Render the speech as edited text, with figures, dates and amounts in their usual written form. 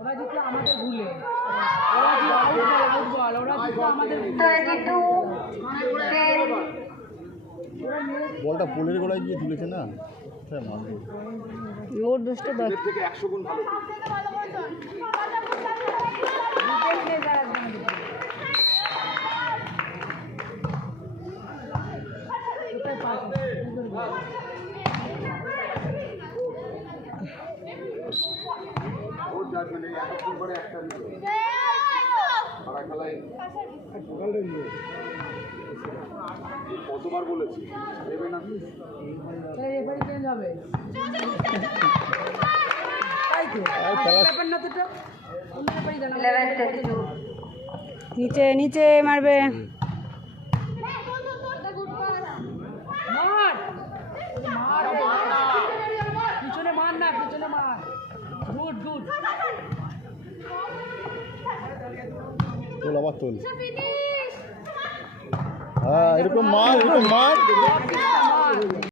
ওরা জিতলো আমাদের ভুলে, ওরা জিতলো আমাদের বলটা পোলের গোড়ায় গিয়ে তুলেছে না, ওর দোষটা থেকে 100 গুণ ভালো। কতবার বলেছি দেবে না, রেফারি চেঞ্জ হবে, তাই তো ব্যাপার না তো। নিচে নিচে মারবে। পিছনে মার না, পিছনে মার। Good good. তোল আবার তোল। হ্যাঁ এরকম মার, এরকম মার।